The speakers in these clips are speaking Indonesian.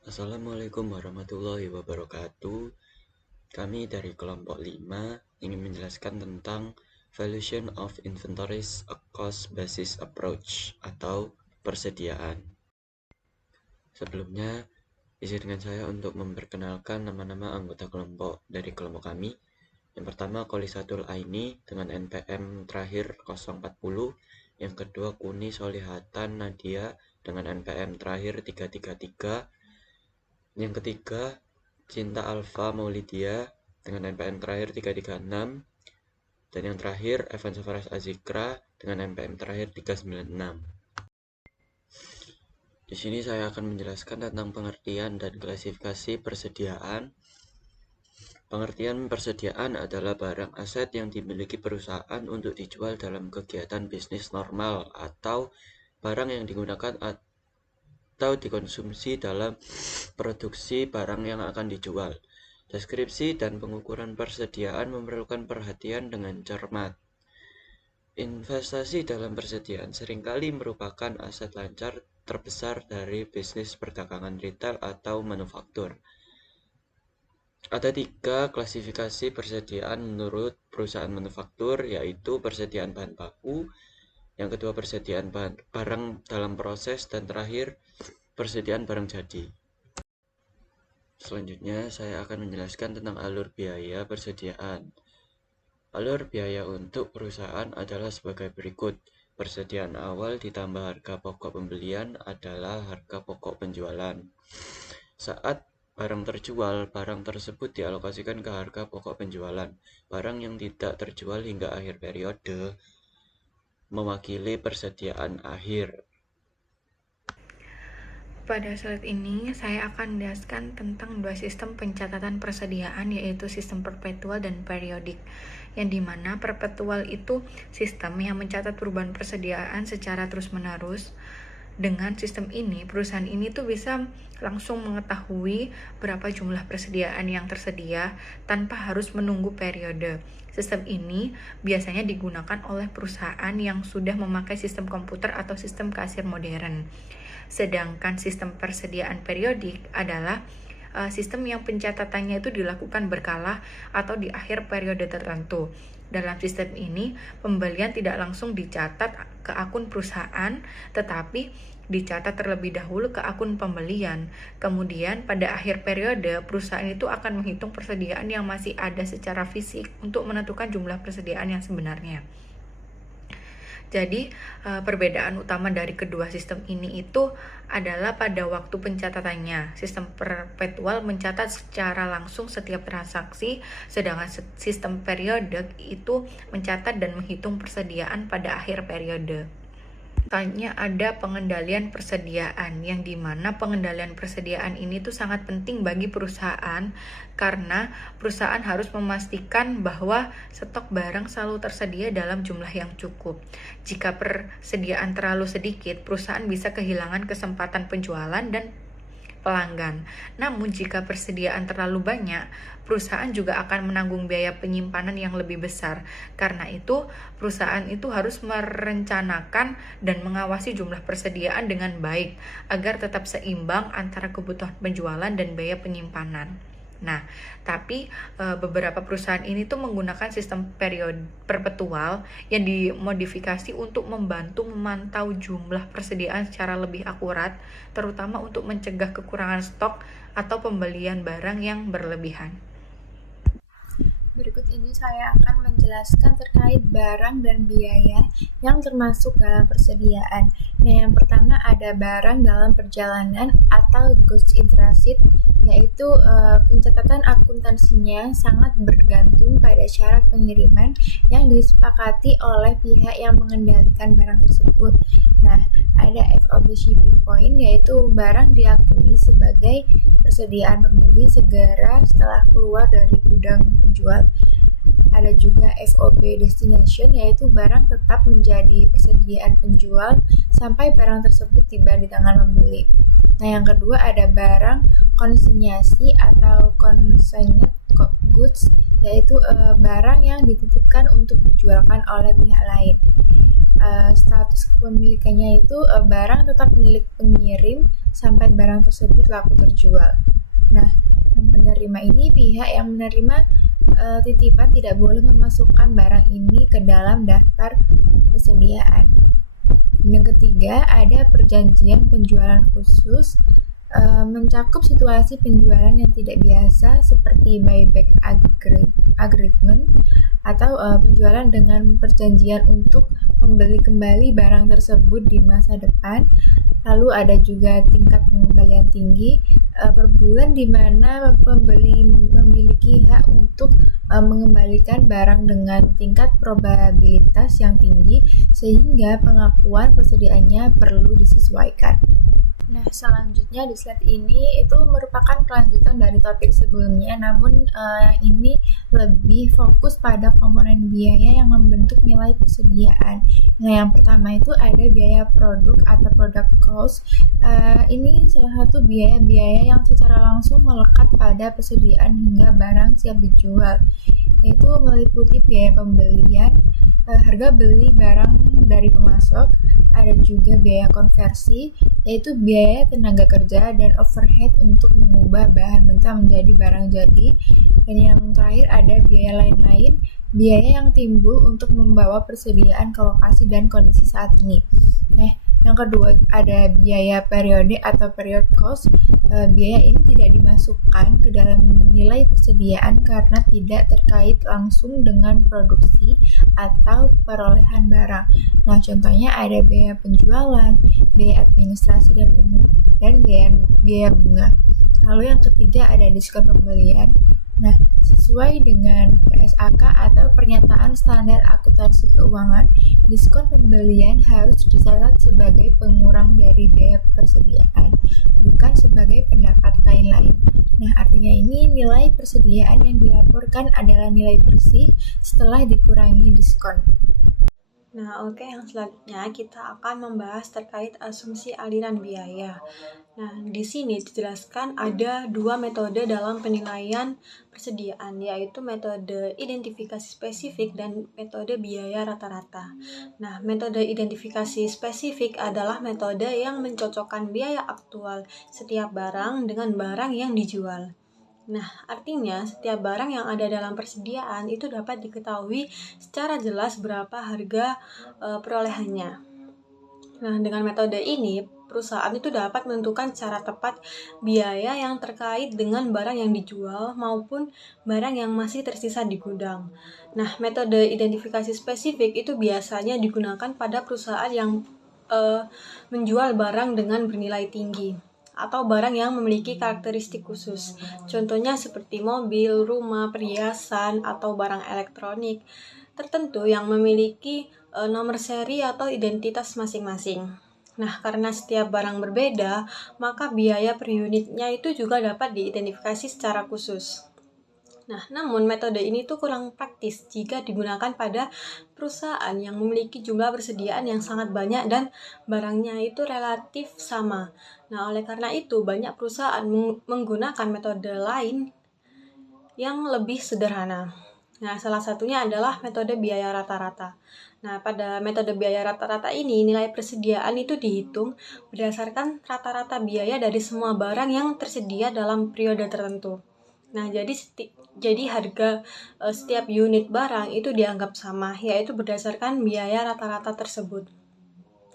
Assalamualaikum warahmatullahi wabarakatuh. Kami dari kelompok 5 ingin menjelaskan tentang Valuation of Inventories a Cost Basis Approach atau persediaan. Sebelumnya, izinkan saya untuk memperkenalkan nama-nama anggota kelompok dari kelompok kami. Yang pertama, Kholisatul Aini dengan NPM terakhir 040. Yang kedua, Kuni Solihatan Nadia dengan NPM terakhir 333. Yang ketiga, Cinta Alfa Maulidia dengan NPM terakhir 336. Dan yang terakhir, Evan Safaras Azikra dengan NPM terakhir 396. Di sini saya akan menjelaskan tentang pengertian dan klasifikasi persediaan. Pengertian persediaan adalah barang aset yang dimiliki perusahaan untuk dijual dalam kegiatan bisnis normal atau barang yang digunakan atau dikonsumsi dalam produksi barang yang akan dijual. Deskripsi dan pengukuran persediaan memerlukan perhatian dengan cermat. Investasi dalam persediaan seringkali merupakan aset lancar terbesar dari bisnis perdagangan retail atau manufaktur. Ada 3 klasifikasi persediaan menurut perusahaan manufaktur, yaitu persediaan bahan baku, yang kedua persediaan barang dalam proses, dan terakhir persediaan barang jadi. Selanjutnya saya akan menjelaskan tentang alur biaya persediaan. Alur biaya untuk perusahaan adalah sebagai berikut. Persediaan awal ditambah harga pokok pembelian adalah harga pokok penjualan. Saat barang terjual, barang tersebut dialokasikan ke harga pokok penjualan. Barang yang tidak terjual hingga akhir periode mewakili persediaan akhir. Pada saat ini, saya akan menjelaskan tentang dua sistem pencatatan persediaan, yaitu sistem perpetual dan periodik. Yang dimana perpetual itu sistem yang mencatat perubahan persediaan secara terus-menerus. Dengan sistem ini, perusahaan ini tuh bisa langsung mengetahui berapa jumlah persediaan yang tersedia tanpa harus menunggu periode. Sistem ini biasanya digunakan oleh perusahaan yang sudah memakai sistem komputer atau sistem kasir modern. Sedangkan sistem persediaan periodik adalah sistem yang pencatatannya itu dilakukan berkala atau di akhir periode tertentu. Dalam sistem ini, pembelian tidak langsung dicatat ke akun perusahaan, tetapi dicatat terlebih dahulu ke akun pembelian. Kemudian pada akhir periode, perusahaan itu akan menghitung persediaan yang masih ada secara fisik untuk menentukan jumlah persediaan yang sebenarnya. Jadi, perbedaan utama dari kedua sistem ini itu adalah pada waktu pencatatannya. Sistem perpetual mencatat secara langsung setiap transaksi, sedangkan sistem periodik itu mencatat dan menghitung persediaan pada akhir periode. Tanya ada pengendalian persediaan, yang dimana pengendalian persediaan ini tuh sangat penting bagi perusahaan karena perusahaan harus memastikan bahwa stok barang selalu tersedia dalam jumlah yang cukup. Jika persediaan terlalu sedikit, perusahaan bisa kehilangan kesempatan penjualan dan pelanggan. Namun jika persediaan terlalu banyak, perusahaan juga akan menanggung biaya penyimpanan yang lebih besar. Karena itu, perusahaan itu harus merencanakan dan mengawasi jumlah persediaan dengan baik agar tetap seimbang antara kebutuhan penjualan dan biaya penyimpanan. Nah, tapi beberapa perusahaan ini tuh menggunakan sistem perpetual yang dimodifikasi untuk membantu memantau jumlah persediaan secara lebih akurat, terutama untuk mencegah kekurangan stok atau pembelian barang yang berlebihan. Berikut ini saya akan menjelaskan terkait barang dan biaya yang termasuk dalam persediaan. Nah, yang pertama ada barang dalam perjalanan atau goods in transit, yaitu pencatatan akuntansinya sangat bergantung pada syarat pengiriman yang disepakati oleh pihak yang mengendalikan barang tersebut. Nah, ada FOB shipping point, yaitu barang diakui sebagai persediaan pembeli segera setelah keluar dari gudang penjual. Ada juga FOB destination, yaitu barang tetap menjadi persediaan penjual sampai barang tersebut tiba di tangan pembeli. Nah, yang kedua ada barang konsinyasi atau consigned goods, yaitu barang yang dititipkan untuk dijualkan oleh pihak lain. status kepemilikannya itu barang tetap milik pengirim sampai barang tersebut laku terjual. Nah, yang penerima ini pihak yang menerima titipan tidak boleh memasukkan barang ini ke dalam daftar persediaan. Yang ketiga, ada perjanjian penjualan khusus mencakup situasi penjualan yang tidak biasa seperti buyback agreement atau penjualan dengan perjanjian untuk membeli kembali barang tersebut di masa depan. Lalu ada juga tingkat pengembalian tinggi per bulan di mana pembeli memiliki hak untuk mengembalikan barang dengan tingkat probabilitas yang tinggi sehingga pengakuan persediaannya perlu disesuaikan. Nah, selanjutnya di slide ini itu merupakan kelanjutan dari topik sebelumnya, namun ini lebih fokus pada komponen biaya yang membentuk nilai persediaan. Nah, yang pertama itu ada biaya produk atau product cost. Ini salah satu biaya-biaya yang secara langsung melekat pada persediaan hingga barang siap dijual, yaitu meliputi biaya pembelian, harga beli barang dari pemasok, ada juga biaya konversi, yaitu biaya tenaga kerja dan overhead untuk mengubah bahan mentah menjadi barang jadi. Dan yang terakhir ada biaya lain-lain, biaya yang timbul untuk membawa persediaan ke lokasi dan kondisi saat ini. Nah, yang kedua ada biaya periode atau period cost. Biaya ini tidak dimasukkan ke dalam nilai persediaan karena tidak terkait langsung dengan produksi atau perolehan barang. Nah, contohnya ada biaya penjualan, biaya administrasi dan umum, dan biaya bunga. Lalu yang ketiga ada diskon pembelian. Nah, sesuai dengan PSAK atau Pernyataan Standar Akuntansi Keuangan, diskon pembelian harus dicatat sebagai pengurang dari biaya persediaan, bukan sebagai pendapat lain-lain. Nah, artinya ini nilai persediaan yang dilaporkan adalah nilai bersih setelah dikurangi diskon. Nah, oke, yang selanjutnya kita akan membahas terkait asumsi aliran biaya. Nah, di sini dijelaskan ada dua metode dalam penilaian persediaan, yaitu metode identifikasi spesifik dan metode biaya rata-rata. Nah, metode identifikasi spesifik adalah metode yang mencocokkan biaya aktual setiap barang dengan barang yang dijual. Nah, artinya setiap barang yang ada dalam persediaan itu dapat diketahui secara jelas berapa harga perolehannya. Nah, dengan metode ini, perusahaan itu dapat menentukan secara tepat biaya yang terkait dengan barang yang dijual maupun barang yang masih tersisa di gudang. Nah, metode identifikasi spesifik itu biasanya digunakan pada perusahaan yang menjual barang dengan bernilai tinggi atau barang yang memiliki karakteristik khusus. Contohnya seperti mobil, rumah, perhiasan, atau barang elektronik tertentu yang memiliki nomor seri atau identitas masing-masing. Nah, karena setiap barang berbeda, maka biaya per unitnya itu juga dapat diidentifikasi secara khusus. Nah, namun metode ini tuh kurang praktis jika digunakan pada perusahaan yang memiliki jumlah persediaan yang sangat banyak dan barangnya itu relatif sama. Nah, oleh karena itu banyak perusahaan menggunakan metode lain yang lebih sederhana. Nah, salah satunya adalah metode biaya rata-rata. Nah, pada metode biaya rata-rata ini, nilai persediaan itu dihitung berdasarkan rata-rata biaya dari semua barang yang tersedia dalam periode tertentu. Nah, jadi harga setiap unit barang itu dianggap sama, yaitu berdasarkan biaya rata-rata tersebut.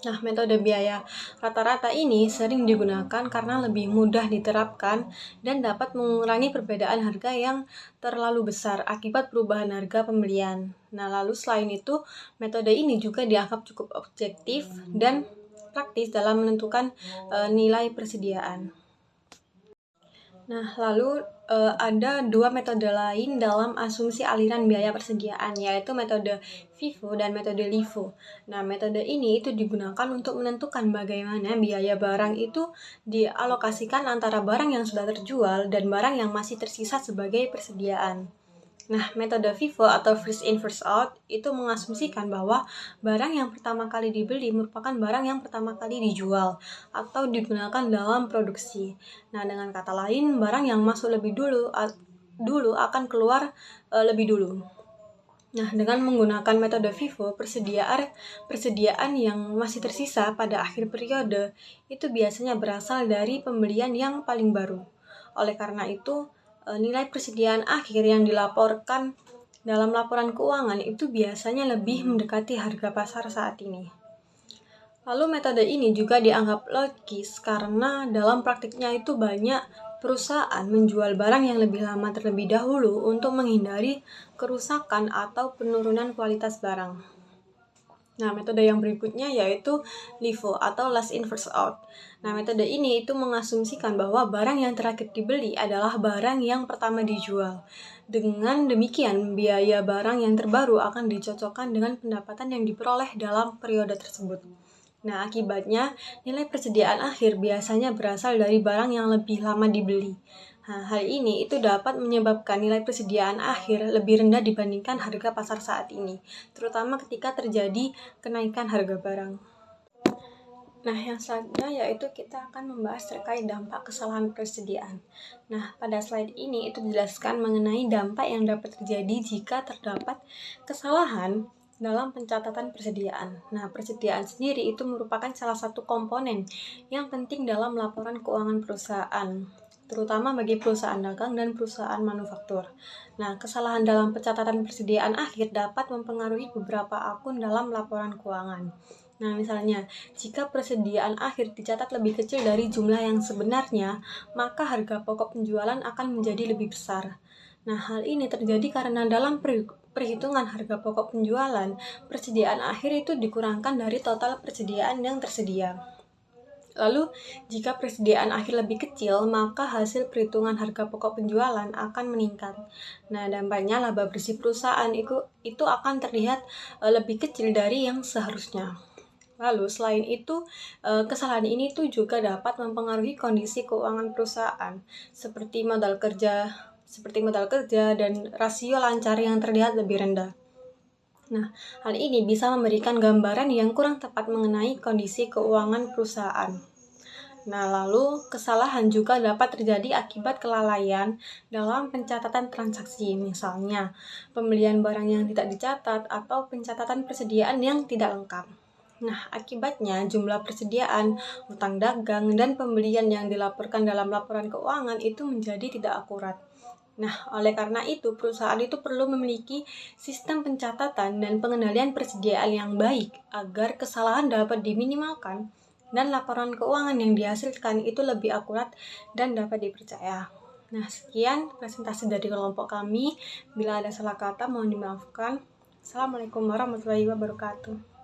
Nah, metode biaya rata-rata ini sering digunakan karena lebih mudah diterapkan dan dapat mengurangi perbedaan harga yang terlalu besar akibat perubahan harga pembelian. Nah, lalu selain itu, metode ini juga dianggap cukup objektif dan praktis dalam menentukan nilai persediaan. Nah, lalu ada dua metode lain dalam asumsi aliran biaya persediaan, yaitu metode FIFO dan metode LIFO. Nah, metode ini itu digunakan untuk menentukan bagaimana biaya barang itu dialokasikan antara barang yang sudah terjual dan barang yang masih tersisa sebagai persediaan. Nah, metode FIFO atau first in first out itu mengasumsikan bahwa barang yang pertama kali dibeli merupakan barang yang pertama kali dijual atau digunakan dalam produksi. Nah, dengan kata lain, barang yang masuk lebih dulu akan keluar lebih dulu. Nah, dengan menggunakan metode FIFO, persediaan yang masih tersisa pada akhir periode itu biasanya berasal dari pembelian yang paling baru. Oleh karena itu, nilai persediaan akhir yang dilaporkan dalam laporan keuangan itu biasanya lebih mendekati harga pasar saat ini. Lalu metode ini juga dianggap logis karena dalam praktiknya itu banyak perusahaan menjual barang yang lebih lama terlebih dahulu untuk menghindari kerusakan atau penurunan kualitas barang. Nah, metode yang berikutnya yaitu LIFO atau last in first out. Nah, metode ini itu mengasumsikan bahwa barang yang terakhir dibeli adalah barang yang pertama dijual. Dengan demikian, biaya barang yang terbaru akan dicocokkan dengan pendapatan yang diperoleh dalam periode tersebut. Nah, akibatnya nilai persediaan akhir biasanya berasal dari barang yang lebih lama dibeli. Nah, hal ini itu dapat menyebabkan nilai persediaan akhir lebih rendah dibandingkan harga pasar saat ini, terutama ketika terjadi kenaikan harga barang. Nah, yang selanjutnya yaitu kita akan membahas terkait dampak kesalahan persediaan. Nah, pada slide ini itu dijelaskan mengenai dampak yang dapat terjadi jika terdapat kesalahan dalam pencatatan persediaan. Nah, persediaan sendiri itu merupakan salah satu komponen yang penting dalam laporan keuangan perusahaan, terutama bagi perusahaan dagang dan perusahaan manufaktur. Nah, kesalahan dalam pencatatan persediaan akhir dapat mempengaruhi beberapa akun dalam laporan keuangan. Nah, misalnya, jika persediaan akhir dicatat lebih kecil dari jumlah yang sebenarnya, maka harga pokok penjualan akan menjadi lebih besar. Nah, hal ini terjadi karena dalam perhitungan harga pokok penjualan, persediaan akhir itu dikurangkan dari total persediaan yang tersedia. Lalu, jika persediaan akhir lebih kecil, maka hasil perhitungan harga pokok penjualan akan meningkat. Nah, dampaknya laba bersih perusahaan itu akan terlihat lebih kecil dari yang seharusnya. Lalu, selain itu, kesalahan ini tuh juga dapat mempengaruhi kondisi keuangan perusahaan, seperti modal kerja dan rasio lancar yang terlihat lebih rendah. Nah, hal ini bisa memberikan gambaran yang kurang tepat mengenai kondisi keuangan perusahaan. Nah, lalu kesalahan juga dapat terjadi akibat kelalaian dalam pencatatan transaksi, misalnya pembelian barang yang tidak dicatat atau pencatatan persediaan yang tidak lengkap. Nah, akibatnya jumlah persediaan, utang dagang, dan pembelian yang dilaporkan dalam laporan keuangan itu menjadi tidak akurat. Nah, oleh karena itu, perusahaan itu perlu memiliki sistem pencatatan dan pengendalian persediaan yang baik agar kesalahan dapat diminimalkan dan laporan keuangan yang dihasilkan itu lebih akurat dan dapat dipercaya. Nah, sekian presentasi dari kelompok kami. Bila ada salah kata, mohon dimaafkan. Assalamualaikum warahmatullahi wabarakatuh.